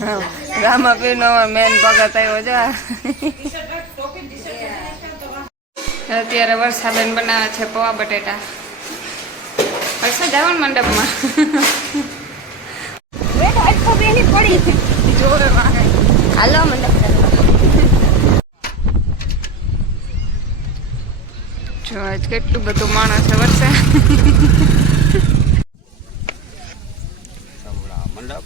રામાપીરનો main ભગત આવ્યો જો. અત્યારે વર્ષાબેન બનાવે છે પૌવા બટેટા. વર્ષા જાવ ને મંડપમાં. હાલો મંડપ. જો આજ કેટલું બધું માણસ છે વર્ષે. મંડપ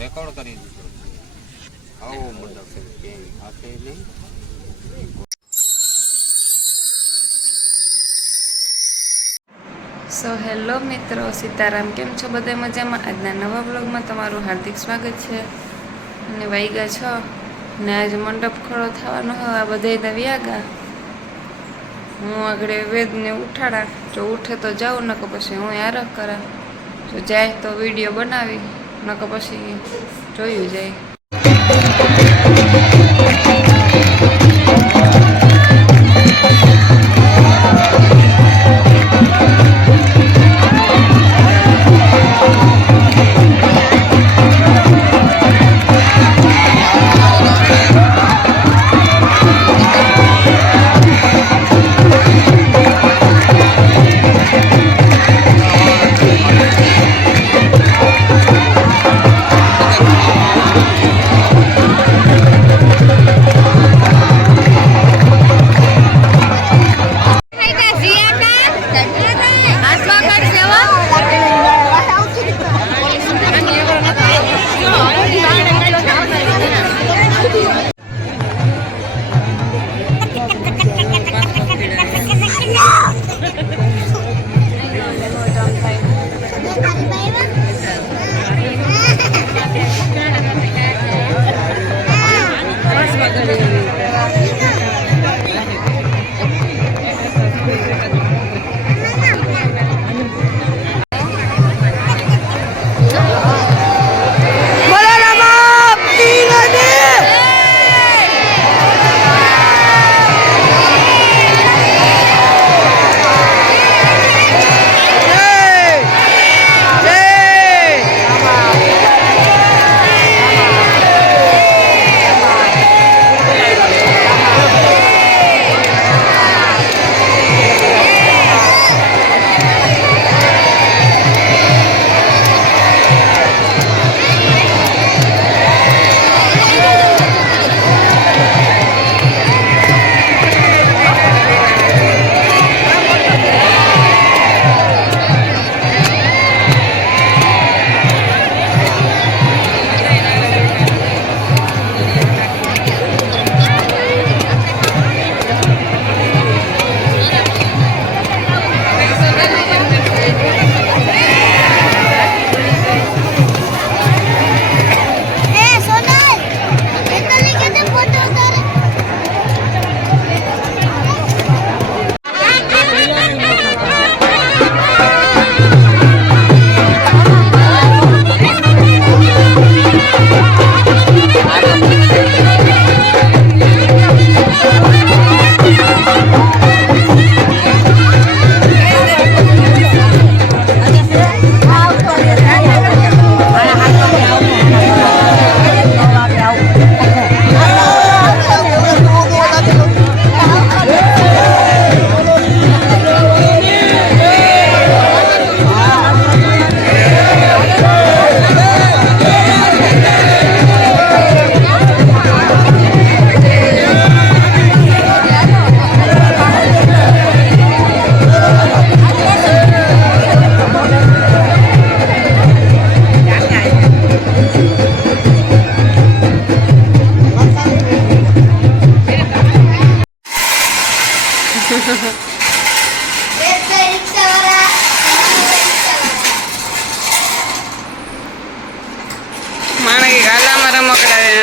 રેકોર્ડ કરી દીધો. આવો મંડપ છે આપે નહીં. સો હેલો મિત્રો, સીતારામ. કેમ છો બધા? મજામાં? આજના નવા બ્લોગમાં તમારું હાર્દિક સ્વાગત છે. અને વાગ્યા 6 ને આજે મંડપ ખડો થવાનો હોય. આ બધા વ્યાગા. હું આગળ વેદને ઉઠાડા. જો ઉઠે તો જાઉં, નકર પછી હું આરખ કરા. જો જાય તો વિડીયો બનાવી, નકર પછી જોયું જાય.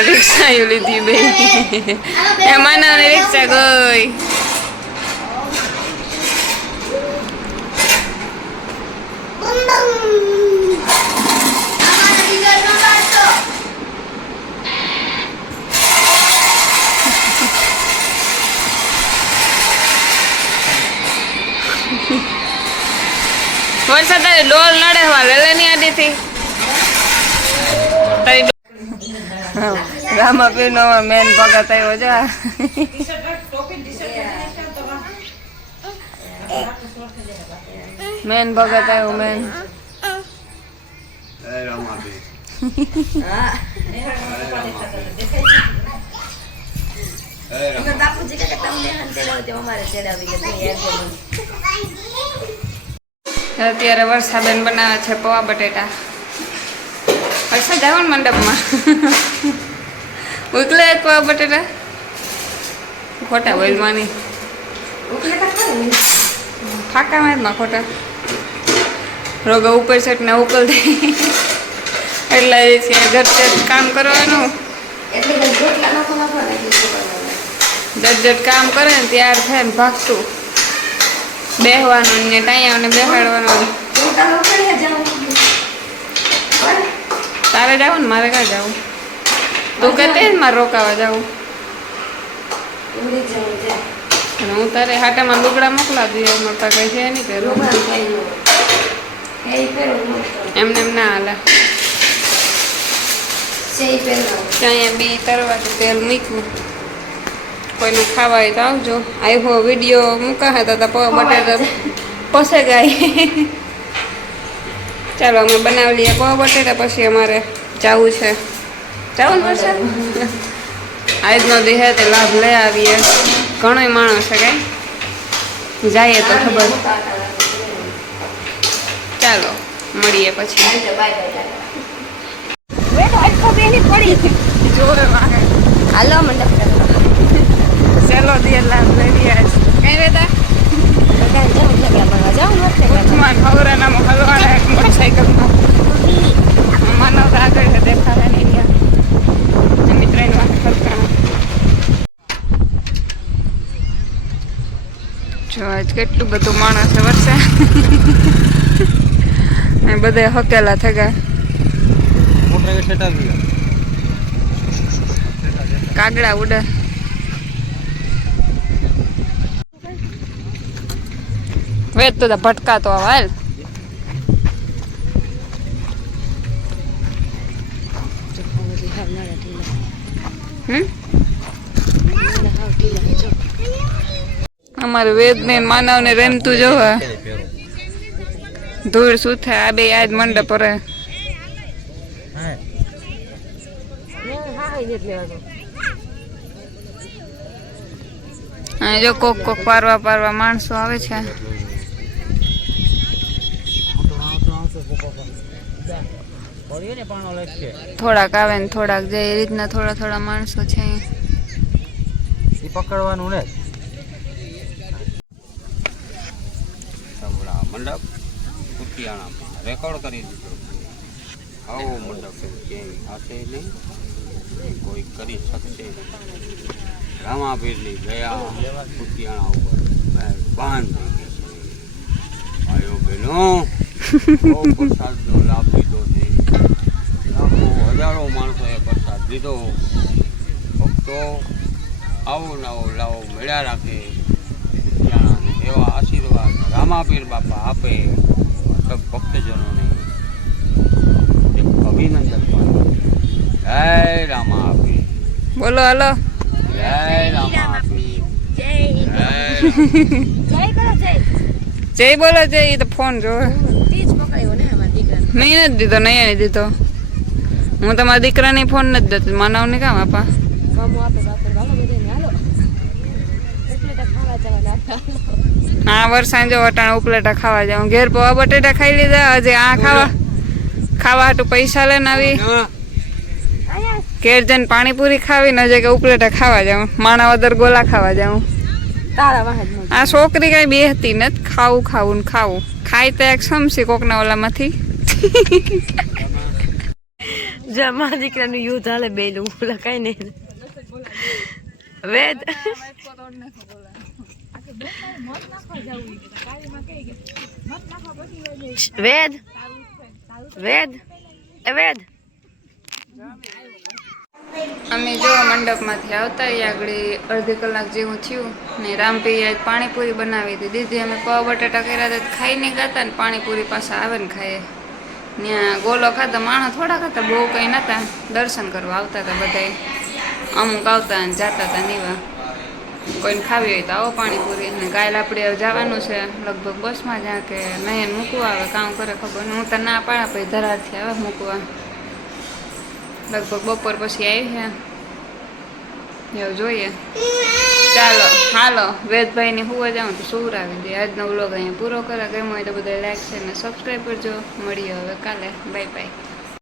રિક્ષા લીધી બે એમાં રિક્ષા ગઈ. વરસાદ ડોલ નડે લે ની આડી થી રામાપીર નો મેન ભગત આવ્યો જો મેન ભગત આવ્યો મેન અત્યારે વર્ષાબેન બનાવે છે પૌવા બટેટા. વર્ષા જાવ ને મંડપમાં ઉકલે પૌવા બટેટા ખોટા ઓઇલમાંની ફાકા માં ખોટા રોગા ઉપર સેટ ને ઉકલ દે એટલે ઘર કામ કરવાનું જટ કામ કરે ને ત્યાર થાય ને ભાગતું બેહવાનું ને ટાઈયાને બેસાડવાનું. તારે જાવું ને મારે ક્યાં જાવું? તું કહેતે જ મારે રોકાવા જાવું અને હું તારે હાટામાં લુગડા મોકલા દઈએ મળતા કઈ છે નહીં પહેરું એમને એમ ના હાલે. ત્યાં બી તરવા તેલ મૂક્યું કોઈનું ખાવા હોય તો આવજો. આવ્યો વિડીયો મૂકા હતા પૌવા બટેટા પસે ગાય. ચાલો અમે બનાવી લઈએ પૌવા બટેટા પછી અમારે જવું છે. જવું ને પડશે આજનો દેહ તે લાભ લઈ આવીએ. ઘણો માણસ છે કઈ જઈએ તો ખબર. ચાલો મળીએ પછી. હાલો મંડપ ચાલો દે લાભ લઈ રહ્યા છે. કઈ રહેતા હવરાનામાં હલવાના એક મોટરસાઇકલમાં માનવ આગળ છે દેખાડે નહીં એની 3 વાર ખડકાણા. જો આજ કેટલું બધું માણસ છે વર્ષે બધા હકેલા થયા. કાગડા ઉડે વેત તો ભટકાતો હાલ. અમારે વેદ ને માનવ ને રમતું જોવા ધૂળ શું થાય. આ બે આજ મંડપ પર જો કોક કોક પારવા માણસો આવે છે. થોડાક આવે ને થોડાક જાય એ રીતના થોડા માણસો છે પકડવાનું ને. મંડપ કુટિયાણામાં રેકોર્ડ કરી દીધો. આવો મંડપ ક્યાંય હાથે નહીં કોઈ કરી શકશે. રામાપીરની દયા કુટિયાણા ઉપર બાન થઈ ગઈ છે. ભાઈઓ બહેનો બહુ પ્રસાદનો લાભ લીધો છે. લાખો હજારો માણસોએ પ્રસાદ લીધો. ભક્તો આવો નવો લાવો મેળા રાખે. એવા આશીર્વાદ રામાપીર બાપા આપે ભક્તજનોને અભિનંદન પણ. જય રામાપીર બોલો. હાલો જય રામાપીર જય બોલો જય. એ તો ફોન જોવે નહીં નથી દીધો નહીં દીધો. હું તમારા દીકરાને ફોન નથી દેતી. માનવને કામ આપા આ વર્ષા જો વટાણા ઉપલેટા ખાવા જાઉં. ઘેર પૌવા બટેટા ખાઈ લીધા. હજી આ ખાવા હાટું પૈસા લઈને આવી. ઘેર જઈને પાણીપુરી ખાવીને હજી કે ઉપલેટા ખાવા જાઉં. માણા વદર ગોલા ખાવા જાઉં. આ છોકરી કઈ બેહતી નથી. ખાવું ને ખાવું ખાઈ તો એક સમસી કોકના ઓલામાંથી. જમા દીકરાનું યુદ્ધ હાલે બેલું બોલા કઈ નહીં. વેદ વેદ વેદ વેદ અમે જો મંડપમાંથી આવતા આગળ અડધી કલાક જેવું થયું ને રામપીએ પાણીપુરી બનાવી હતી. દીધી અમે પૌવા બટાટા કર્યા હતા ખાઈ નહીં ગાતા ને પાણીપુરી પાછા આવે ને ખાઈએ. ત્યાં ગોલો ખાતા માણસ થોડા ખાતા બહુ કંઈ નહોતા દર્શન કરવા આવતા હતા બધાય અમુક આવતા અને જતા હતા નીવા કોઈને ખાવી હોય તો આવો પાણીપુરી ને કાલે આપણે હવે જવાનું છે લગભગ બસમાં જ્યાં કે નયન મૂકવા આવે કામ કરે ખબર નહીં હું તો ના પાડા પછી ધરારથી આવે મૂકવા લગભગ બપોર પછી આવી છે એવું જોઈએ ચાલો હાલો વેદભાઈની હુવા જાઉં તો સુવરાવી દે આજનો વ્લોગ અહીંયા પૂરો કરે ગમ્યો હોય તો બધા લાઈક છે ને સબસ્ક્રાઈબ કરજો મળીએ હવે કાલે બાય બાય